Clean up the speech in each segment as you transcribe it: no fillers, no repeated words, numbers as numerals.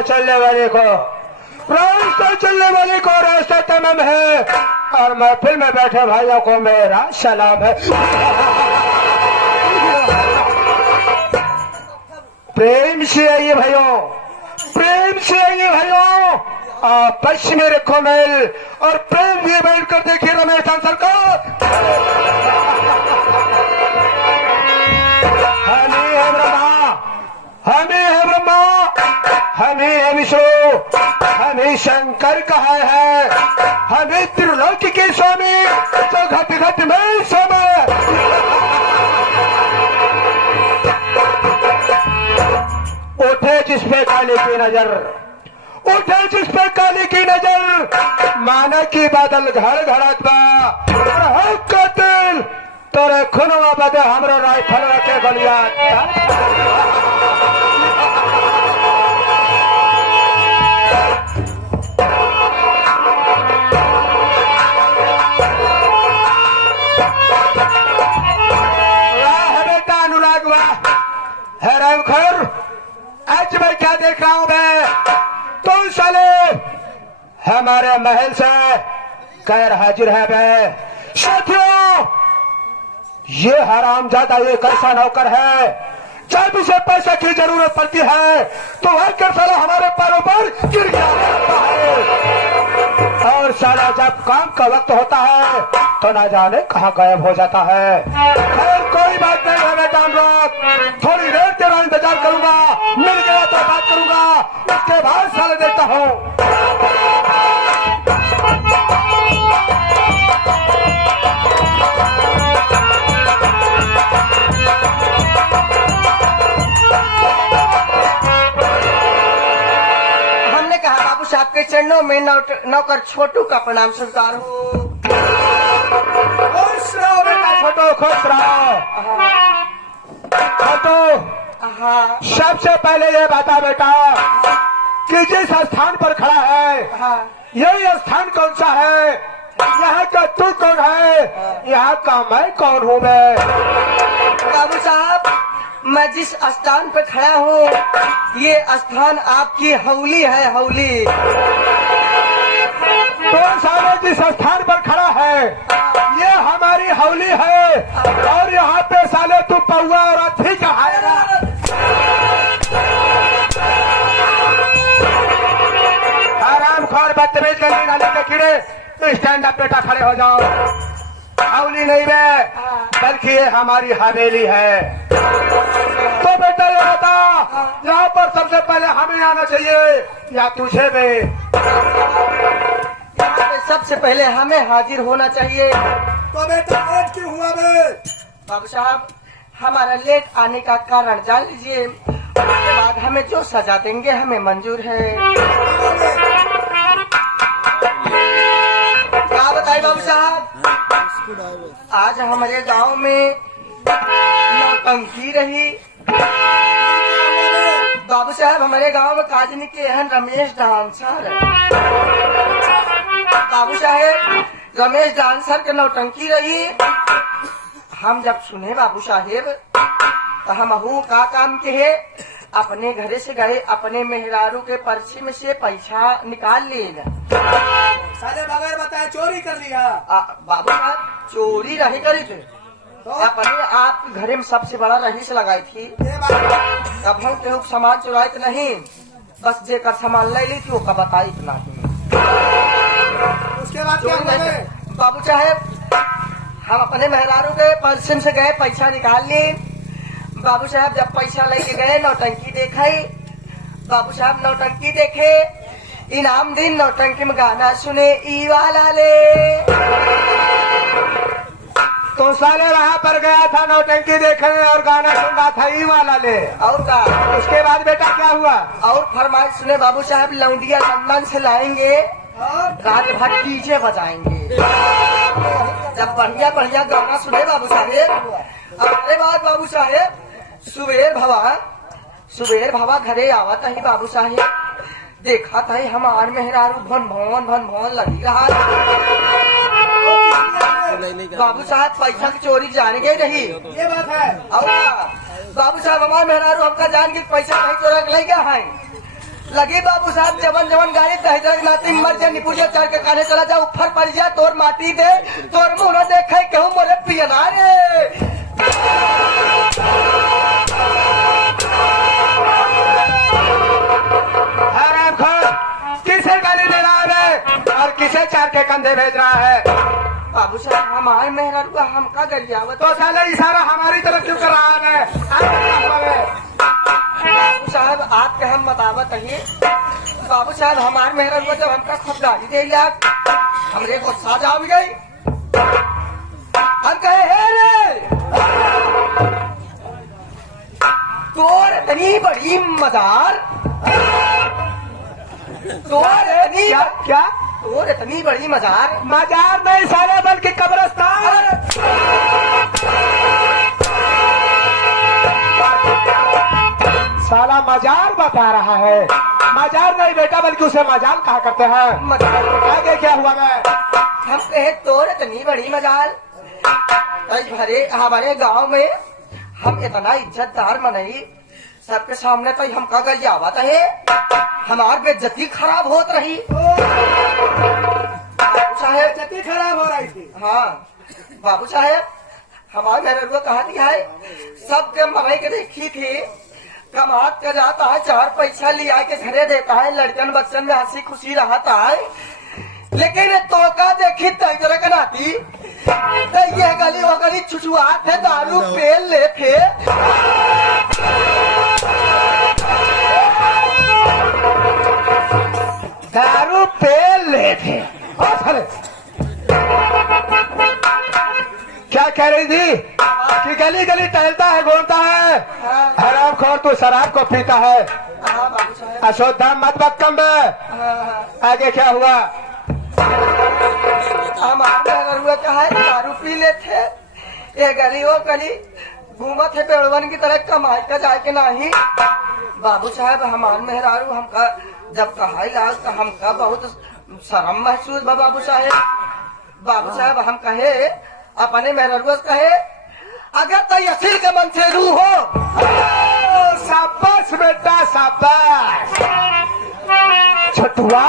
चलने वाले को रास्ता चलने वाले को रास्ता तमाम है और महफिल में बैठे भाइयों को मेरा सलाम है। प्रेम से आइए भाइयों, प्रेम से आइए भाइयों। पश्चिमी रखो मेल और प्रेम दिए बैठ कर देखिए रमेश डांसर को। हमें है ब्रह्मा, हमें है ब्रह्मा, हमें है विष्णु, हमें शंकर कहा है, हमें त्रिलोक के स्वामी तो घट घट में समय। उठे जिस पे काली की नजर, उठे जिस पे काली की नजर, माना की बादल घर घड़त बा कतिल तोरे खुनवा बदे हमरो राइफल रखे गोलियां। खैर आज मैं क्या देख रहा हूं मैं, तुम साले हमारे महल से गैर हाजिर है मैं। साथियों ये हरामजादा ये कैसा नौकर है, जब इसे पैसे की जरूरत पड़ती है तो वह कर साला हमारे पैरों पर गिर जाता है और साला जब काम का वक्त होता है तो ना जाने कहां गायब हो जाता है। खैर कोई बात नहीं है, मैं जान रहा थोड़ी देर तेरा इंतजार करूंगा, मिल गया तो बात करूंगा, उसके बाद साले देखता हूं। हमने कहा बाबू साहब के चरणों में नौकर छोटू का प्रणाम स्वीकार हो। खुश रहो बेटा छोटू, खुश रहो। छोटू सबसे पहले ये बता बेटा कि जिस स्थान पर खड़ा है यही स्थान कौन सा है, यहाँ का तू कौन है, यहाँ का मैं कौन हूँ मैं। बाबू साहब मैं जिस स्थान पर खड़ा हूँ ये स्थान आपकी हौली है, हौली। तो साले जिस स्थान पर खड़ा है ये हमारी हौली है और यहाँ पे साले तू पौआ और अथी कहाएगा। आरामखोर बदतमीज गली नाले के कीड़े स्टैंड अप बेटा खड़े हो जाओ। हौली नहीं बे बल्कि ये हमारी हवेली है। तो बेटा ये बता यहाँ पर सबसे पहले हमें आना चाहिए या तुझे बे? सबसे पहले हमें हाजिर होना चाहिए। तो बेटा लेट क्यों हुआ बे? बाबू साहब हमारा लेट आने का कारण जान लीजिए, उसके बाद हमें जो सजा देंगे हमें मंजूर है। क्या बताए बाबू साहब, आज हमारे गांव में नौटंकी रही। बाबू साहब हमारे गांव में काजनी के एहन रमेश डांसर, बाबू साहेब रमेश डांसर के नौटंकी रही। हम जब सुने बाबू साहेब तो हम का काम के है, अपने घरे से गए अपने मेहरारू के पर्ची में से पैसा निकाल लिए। साले बगैर बताए चोरी कर लिया। बाबू साहब चोरी नहीं करी थे, तो अपने आप घरे में सबसे बड़ा रहीस लगाई थी। अब हम केहू सामान चुराई नहीं, बस जेकर सामान ले ली थी वो का बताई नहीं। उसके बाद क्या हुआ? बाबू साहेब हम अपने मेहरारू के पर्सन से गए पैसा निकाल लिए। बाबू साहब जब पैसा लेके गए नौटंकी देखाई। बाबू साहब नौटंकी देखे, इनाम दिन नौटंकी में गाना सुने ई वाला ले। तो साले वहाँ पर गया था नौटंकी देखने और गाना सुन रहा था ई वाला ले। और का उसके बाद बेटा क्या हुआ? और फरमाइश सुने बाबू साहब लौंडिया लंदन से लाएंगे, रात भर डीजे बजाएंगे। जब बढ़िया बढ़िया गाना सुने बाबू साहेब, अरे बात बाबू साहेब सुबेर भवा घरे आवत ही बाबू साहेब, देखा था हमार मेहरारू भन भन लगी रहा। बाबू साहब पैसा की चोरी जान गई रही, ये बात है। और बाबू साहब हमारे मेहरारू हमका जान के पैसा नहीं चोरा ले गया है। लगी बाबू साहब जवन जवन गाड़ी दहजर नाती मर जा निपुरिया चढ़ के काने चला जा ऊपर पड़ जा तोर माटी दे तोर मुंह न देखे कहूं मोरे पियना रे किसे गाली दे रहा है और किसे चार के कंधे भेज रहा है? बाबू साहब हमारे मेहरा हमका गरियावत तो साले इशारा हमारी तरफ क्यों कर रहा है? बाबू साहब आपके हम बतावत है बाबू साहब हमारे मेहरा जब हमका खुद गाली दे लाग हमरे गुस्सा जा गई हम कहे हे रे तोर इतनी बड़ी मजार तोर इतनी क्या तोर इतनी बड़ी मजार मजार नहीं साले बल्कि कब्रिस्तान। साला मजार बता रहा है, मजार नहीं बेटा बल्कि उसे मजाल कहा करते हैं। मजार आगे क्या हुआ? मैं हम कहे तोर इतनी बड़ी मजाल भरे हमारे गांव में हम इतना इज्जतदार मनई सबके सामने तो हमका गरियावत है हमार बेइज्जती खराब होत रही बाबू साहेब बेइज्जती खराब हो रही थी। हाँ बाबू साहेब हमारे मेरे को कहा दिया है सबके मनई के देखी थी कमात कर जाता है 4 पैसा लिया के घरे देता है लड़कन बच्चन में हंसी खुशी रहता है लेकिन तो का देखी तजर कराती तो ये गली वो गली छुछुआत है दारू पेल ले थे दारू पेल ले थे। क्या कह रही थी कि गली गली टहलता है घूमता है हराम खोर तू शराब को पीता है। हाँ बाबू साहेब अशोधा मत बक्कम आगे क्या हुआ? हमारे हुआ क्या है दारू पी लेते ये गली वो गली घूमत है पेड़वन की तरह कमाई का जाए के नहीं बाबू साहब हमारे मेहरारू हमका जब कहा लाल तो हमका बहुत शर्म महसूस बा बाबू साहब हम कहे अपने मेहरारू कहे अगर तो असील के मन से रू हो शाबाश बेटा शाबाश छठुआ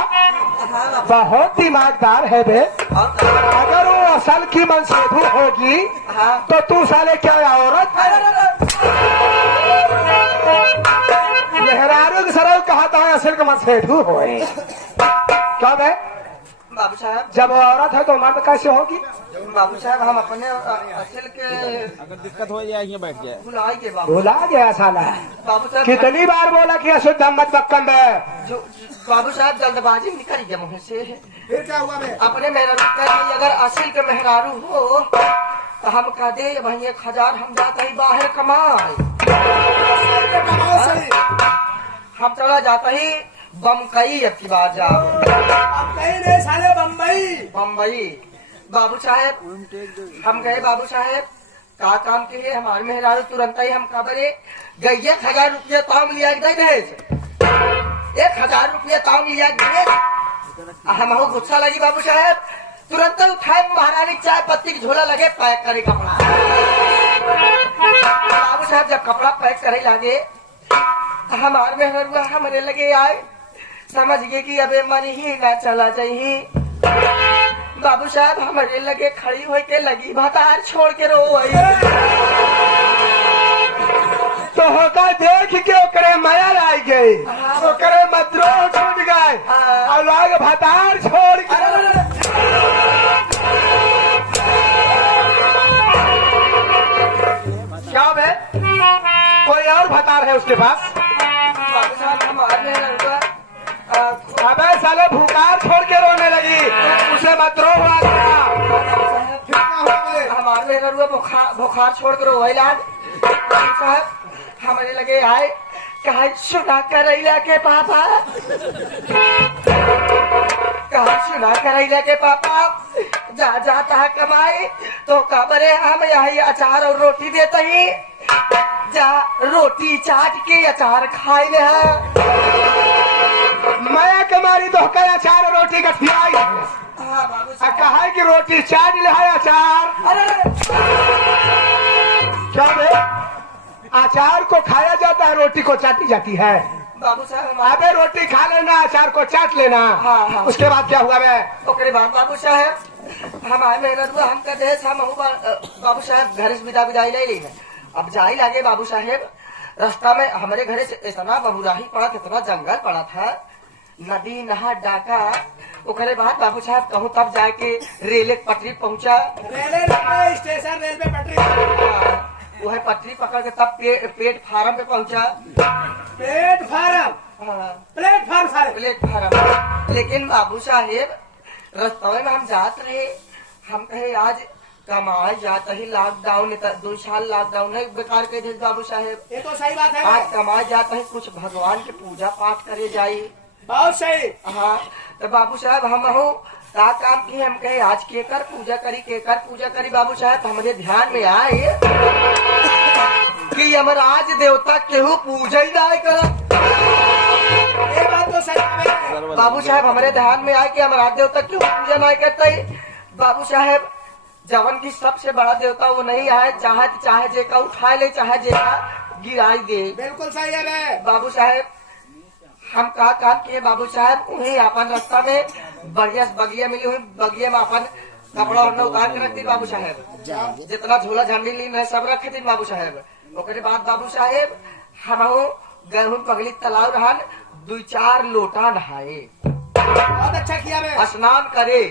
बहुत दिमागदार है बे। अगर वो असल की मनसेधु होगी तो तू साले क्या औरत मेहरारू की सरल कहा था असल के मनसेधु होए क्या बे? बाबू साहब जब वो औरत है तो मर्द कैसे होगी? बाबू साहब हम अपने असल के अगर दिक्कत हो जाए यहाँ बैठ जाए भुलाई के बाबू भुला गया साला। बाबू साहब कितनी बार बोला कि अशुद्ध मत बक्कम है? बाबू साहब जल्दबाजी निकल गया मुँह से फिर क्या हुआ बे? अपने मेहरारू अगर असील के मेहरारू हो तो हम कह दे भाई 1000 हम जाते ही बाहर कमाए हम चला जाता ही बम्बई अब की बात जाओ साले बम्बई बाबू साहेब हम गए बाबू साहेब का काम के लिए हमारे मेहरारू तुरंत ही हम खबरे गई 1000 रुपया काम लिया दे भेज 1000 रुपया काम लिया भेज हम गुस्सा लगी बाबू साहेब तुरंत उठाए महारानी चाय पत्ती की झोला लगे पैक करे कपड़ा बाबू साहब जब कपड़ा पैक करे लगे हमारे मेहरुआ हमारे लगे आए समझ गए कि अबे मन ही ना चला जाही बाबू साहब हमारे लगे खड़ी हो के लगी भतार छोड़ के रो तो होता देख के ओकरे माया लाई गई ओकरे मद्रोह छूट गए और लोग भतार छोड़ के क्या बे? कोई और भतार है उसके पास? बाबू साहब हमारे अबे साले भूकार छोड़ के रोने लगी उसे मद्रोह हुआ गया। हमारे मेहरुआ बुखार छोड़ कर रोए लाग बाबू साहब हमारे लगे आए कहा सुना करैला के पापा कहा सुना करैला के पापा जा जाता है कमाए तो कबरे हम यही अचार और रोटी देते ही जा रोटी चाट के अचार खाए ले माया के मारी तो कई अचार और रोटी का खिलाई बाबू साहब कहा कि रोटी चाट ले है अचार। अरे क्या बे? अचार को खाया जाता है रोटी को चाटी जाती है। बाबू साहब हमारे अबे रोटी खा लेना, अचार को चाट लेना। हाँ, हाँ। उसके बाद क्या हुआ बे? ओकरे बाद बाबू साहब हमारे मेहनत हुआ हम कहते हैं बाबू साहब घर से विदाई ले ली है। अब जाई लागे बाबू साहेब, रास्ता में हमारे घर से इतना बहुराही पड़ा, इतना जंगल पड़ा था, नदी नहा डाका। ओकरे बाद बाबू साहब कहूँ तब जाके रेल पटरी पहुंचा। रेलवे स्टेशन, रेलवे पटरी, वो है पटरी पकड़ के तब पेट फार्म पे पहुंचा। प्लेटफार्म, हाँ, प्लेटफार्म सारे। प्लेटफार्म। लेकिन बाबू साहेब रास्ते में हम जात रहे, हम कहे आज कमाए जाता ही लॉकडाउन 2 साल लॉकडाउन है बेकार के थे बाबू साहेब। ये तो सही बात है, आज कमाए जाता है, कुछ भगवान की पूजा पाठ करे जाये। बहुत सही। हाँ, तो बाबू साहब हम हो का काम की हम कहे आज केकर पूजा करी बाबू साहब। हमारे ध्यान में आए कि यमराज देवता केहू पूजा ही ना कर। ये बात तो सही है बाबू साहब हमारे ध्यान में आए कि यमराज देवता क्यों पूजा नहीं करते। बाबू साहब जवन की सबसे बड़ा देवता वो नहीं आए, चाहे जेका उठा ले, चाहे जेका गिराई दे। बिल्कुल सही है बे। बाबू साहब हम का काम किए बाबू साहब, उन्हें अपन रास्ता में बढ़िया बगिया मिली हुई, बगिया में अपन कपड़ा और उतार के रख दी बाबू साहब। जितना झोला झंडी ली है सब रख दी बाबू साहब। ओकरे बाद बाबू साहेब हम गेहूं पगली तालाब रहन, 2-4 लोटा नहाए, बहुत अच्छा किया बे। स्नान करे।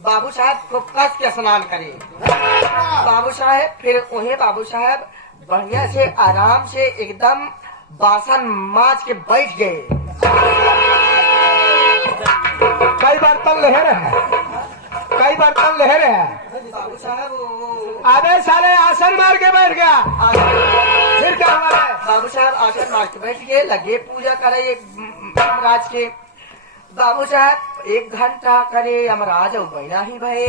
बाबू साहब खूब कस के स्नान करे बाबू साहेब। फिर उन्हें बाबू साहब बढ़िया से आराम से एकदम बासन माज के बैठ गए। कई बर्तन लहर है, कई बर्तन लहर है। बाबू साहब अबे साले आसन मार के बैठ गया, फिर क्या हुआ है? बाबू साहब आसन मार के बैठ गए, लगे पूजा करे यमराज के। बाबू साहब 1 घंटा करे यमराज और बहना ही भय।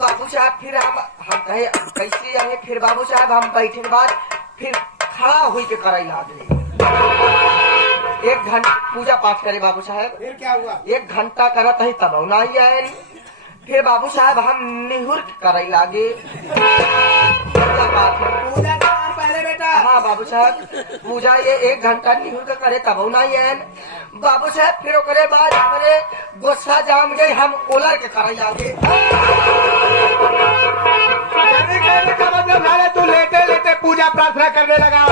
बाबू साहब फिर हम कहे कैसे आए। फिर बाबू साहब हम बैठे के बाद फिर खड़ा हुई के कराई लागे। 1 घंटा पूजा पाठ करे बाबू साहब। फिर क्या हुआ? 1 घंटा करत ही तब नहीं आए। फिर बाबू साहब हम निहुर कराई लागे पूजा पाठ। पूजा के बाद पहले बेटा। हाँ बाबू साहब पूजा ये 1 घंटा निहुर के करे तब नहीं आए। बाबू साहब फिर ओकरे बाद हमारे गुस्सा जाम गए, हम ओलर के कराई लागे। कहने का मतलब साले तू लेटे लेटे पूजा प्रार्थना करने लगा,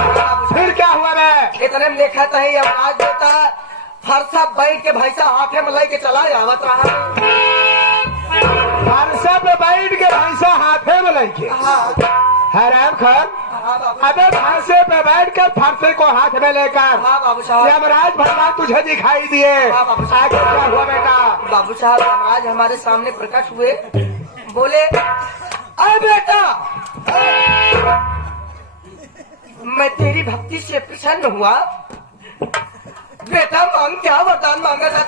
फिर क्या हुआ बे? इतने में देखा था यमराज देवता फरसा बैठ के भैंसा हाथे में लेके चला आवत रहा। फरसा पे बैठ के भैंसा हाथे में लेके। हाँ, हैरान खान, हाँ बाबू। अबे फरसे पे बैठ के फरसे को हाथ में लेकर हाँ बाबू साहब। यमराज भगवान तुझे दिखाई दिए। हाँ बाबू साहब। आगे क्या हुआ बेटा? बाबू साहब यमराज हमारे सामने प्रकट हुए, बोले अरे बेटा मैं तेरी भक्ति से प्रसन्न हुआ। बेटा मांग, क्या वरदान मांगा था?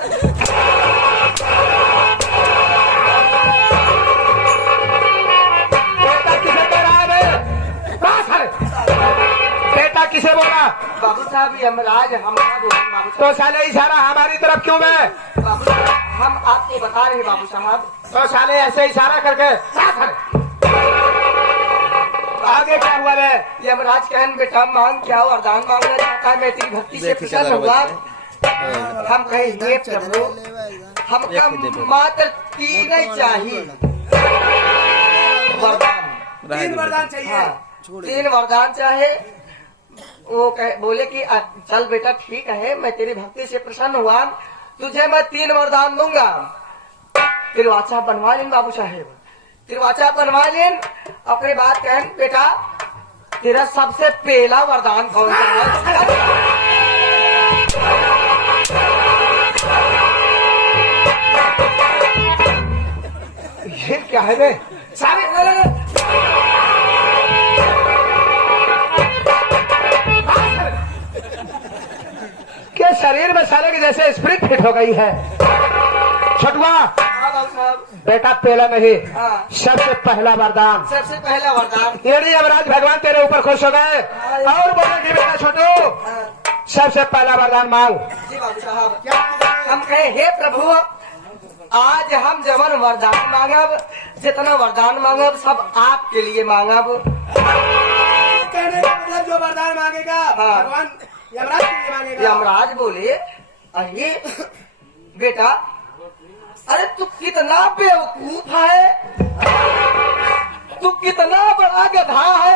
बेटा किसे कह रहा है बे? बात है। बेटा किसे बोला? बाबू साहब यमराज हमारा बोले। बाबू तो साले इशारा हमारी तरफ क्यों बे? साहब हम आपको बता रहे हैं बाबू साहब। तो साले ऐसे इशारा करके बात है। आगे क्या हुआ बे? यमराज कहन बेटा मांग, क्या वरदान मांगना चाहता है? मैं तेरी भक्ति से प्रसन्न हुआ। हम कहे हे प्रभु हमका मात्र 3 ही चाहिए वरदान। 3 वरदान चाहिए। हाँ, 3 वरदान चाहे। वो बोले कि चल बेटा ठीक है, मैं तेरी भक्ति से प्रसन्न हुआ, तुझे मैं 3 वरदान दूंगा। तिरवाचा बनवा लेन बाबू साहेब, तिरवाचा बनवा लेन। अपने बात कहन बेटा तेरा सबसे पहला वरदान कौन सा है? ये क्या है बे? सारे के शरीर में साले की जैसे स्प्रिट फिट हो गई है। छठवा हाँ बाबू साहब। बेटा पहला नहीं, हाँ, सबसे पहला वरदान। सबसे पहला वरदान। यदि यमराज भगवान तेरे ऊपर खुश हो गए और बोले कि बेटा छोटू हाँ, सबसे पहला वरदान मांग। जी बाबू साहब। हम कहे हे प्रभु आज हम जवन वरदान मांगब, जितना वरदान मांगब सब आपके लिए मांगब। कहने का मतलब जो वरदान मांगेगा हाँ। भगवान यमराज की मांगेगा। यमराज बोले अरे बेटा, अरे तू कितना बेवकूफ है, तू कितना बड़ा गधा है।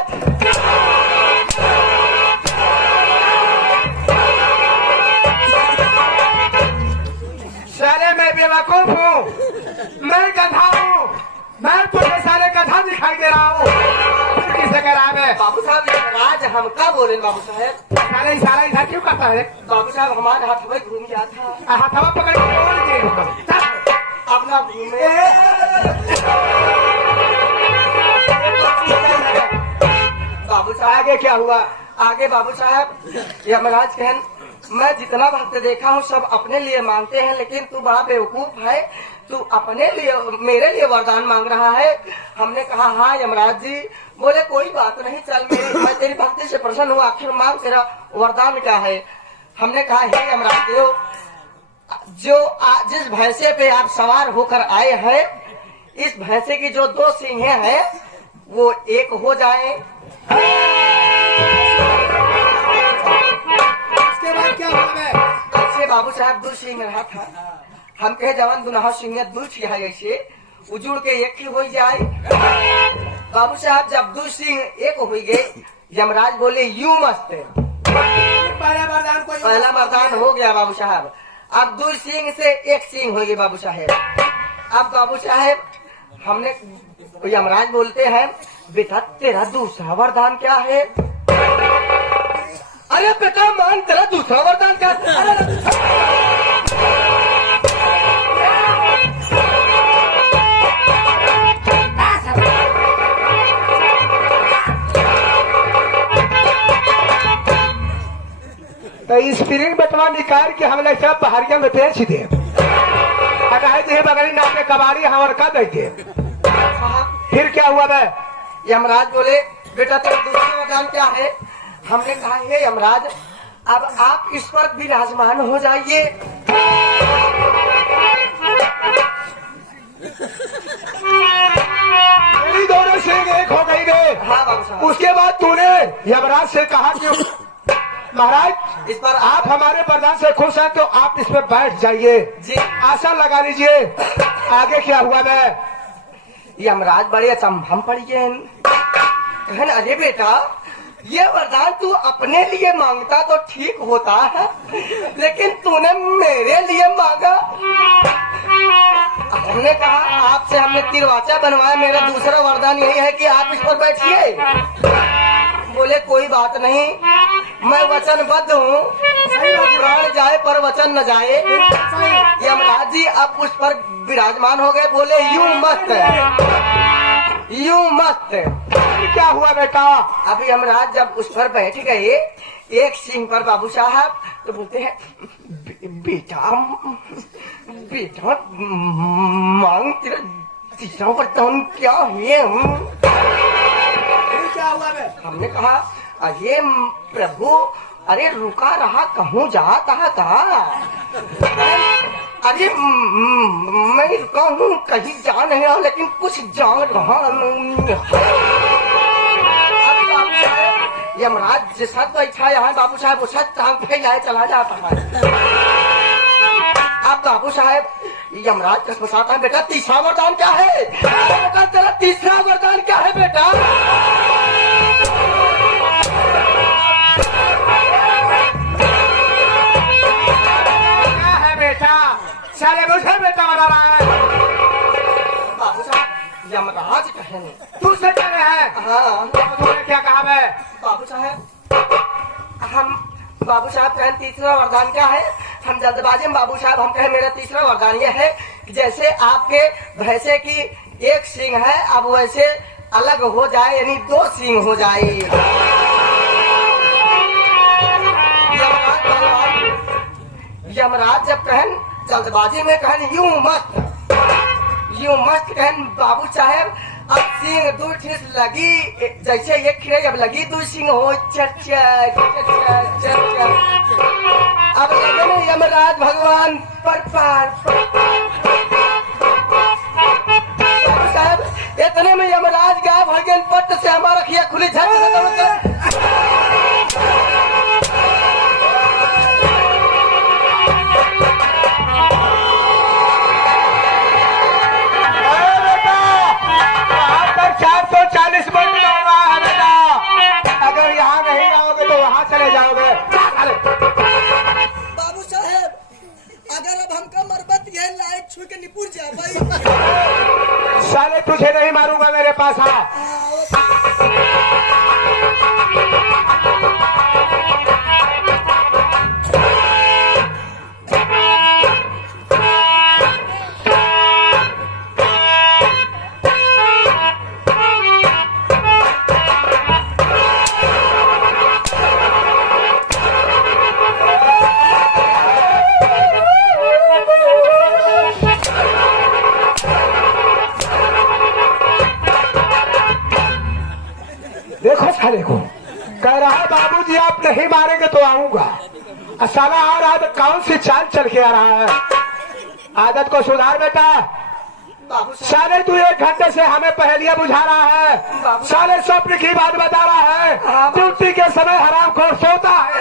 साले मैं बेवकूफ हूँ, मैं गधा हूँ, मैं तुझे साले गधा दिखाई दे रहा हूँ। फिर किसे कह रहा है मैं? बाबू साहब यमराज हम का बोले बाबू साहब? साले इशारा इधर क्यों करता है? बाबू साहब हमारे हाथ में घूम गया था, हथवा पकड़ के बोल दिए। अपना घूमे। बाबू साहब आगे क्या हुआ? आगे बाबू साहब यमराज कहन, मैं जितना भक्त देखा हूँ सब अपने लिए मांगते हैं, लेकिन तू बड़ा बेवकूफ है, तू अपने लिए मेरे लिए वरदान मांग रहा है। हमने कहा हाँ यमराज जी। बोले कोई बात नहीं, चल मैं तेरी भक्ति से प्रसन्न हूँ, आखिर मांग, तेरा वरदान क्या है? हमने कहा हे यमराज देव, जो जिस भैंसे पे आप सवार होकर आए हैं, इस भैंसे की जो 2 सींगें हैं वो एक हो जाए। उसके बाद क्या हुआ मैं? ऐसे बाबू साहब 2 सिंह रहा था, हम कहे जवान दुनहा सिंह 2 छिया ऐसे उजुड़ के एक ही हो जाए। बाबू साहब जब 2 सिंह एक हो गए, यमराज बोले यूं मस्त। पहला वरदान हो गया बाबू साहब। अब 2 सिंह से 1 सिंह हो गए बाबू साहेब। अब बाबू साहेब हमने, यमराज बोलते हैं बेटा तेरा दूसरा वरदान क्या है? अरे बेटा मान, तेरा दूसरा वरदान क्या है? तो स्प्रिंग बटवा निकाल के हम लोग सब पहाड़ियों में बेच दे। हटाए दे बगली नाके कबाड़ी हमारे का बैठे। फिर क्या हुआ बे? यमराज बोले बेटा तेरा दूसरा वरदान क्या है? हमने कहा हे यमराज, अब आप इस पर विराजमान हो जाइए। मेरी दोनों सिंह एक हो गई गए। हाँ बाबू साहब। उसके बाद तूने यमराज से कहा कि महाराज इस पर आप हमारे वरदान से खुश हैं तो आप इस पर बैठ जाइए, जी। आसन लगा लीजिए। आगे क्या हुआ बे? यमराज बड़े अचंभम पड़ गए। कहन अरे बेटा, ये वरदान तू अपने लिए मांगता तो ठीक होता है, लेकिन तूने मेरे लिए मांगा। हमने कहा आपसे हमने तिरवाचा बनवाया, मेरा दूसरा वरदान यही है कि आप इस पर बैठिए। बोले कोई बात नहीं, मैं वचनबद्ध हूँ, प्राण जाए पर वचन न जाए। यमराज जी अब उस पर विराजमान हो गए। बोले यूं मस्त, यूं मस्त। क्या हुआ बेटा? अभी यमराज जब उस पर बैठ गए, 1 सिंह पर बाबू साहब, तो बोलते हैं बेटा बेटा मांग, तेरा तीसरा वरदान क्या है? क्या हुआ मैं? हमने कहा अरे प्रभु, अरे रुका रहा कहूँ जाता था। अरे मैं रुका हूँ, कहीं जा नहीं रहा, लेकिन कुछ जान रहा। अब बाबू साहब यमराज जिस बैठा यहाँ बाबू साहब उस टांग फैलाए चला जाता है। अब बाबू साहब यमराज कसमसाता है, बेटा तीसरा वरदान क्या है? बेटा तेरा तीसरा वरदान क्या है बेटा? क्या है बेटा? साले मुझे बेटा बना रहा है। बाबू साहब यमराज कहे तू से कह रहे हैं? हाँ तूने क्या कहा बे? बाबू साहब, हम बाबू साहब कहें तीसरा वरदान क्या है? हम जल्दबाजी में बाबू साहब हम कहें मेरा तीसरा वरदान यह है कि जैसे आपके भैंसे की 1 सींग है, अब वैसे अलग हो जाए, यानी 2 सींग हो जाए। यमराज जब कहन जल्दबाजी में कहन यूं मस्त कहन बाबू साहब, अब सींग 2 ठिस लगी, जैसे 1 खिरे जब लगी 2 सींग हो अब लगे ना यमराज भगवान पर पार। बाबू साहब इतने में यमराज गायब हो गए, पट से हमारा खिया खुली झट अगर अब हमका मरबत ये लाइट छू के निपुर जा भाई। साले तुझे नहीं मारूंगा, मेरे पास आ। देखो साले को कह रहा है बाबूजी आप नहीं मारेंगे तो आऊंगा। और साला आ रहा है तो कौन सी चाल चल के आ रहा है। आदत को सुधार बेटा। बाबू साहब साले तू 1 घंटे से हमें पहेलियां बुझा रहा है, साले स्वप्न की बात बता रहा है। ड्यूटी के समय हराम खोर सोता है,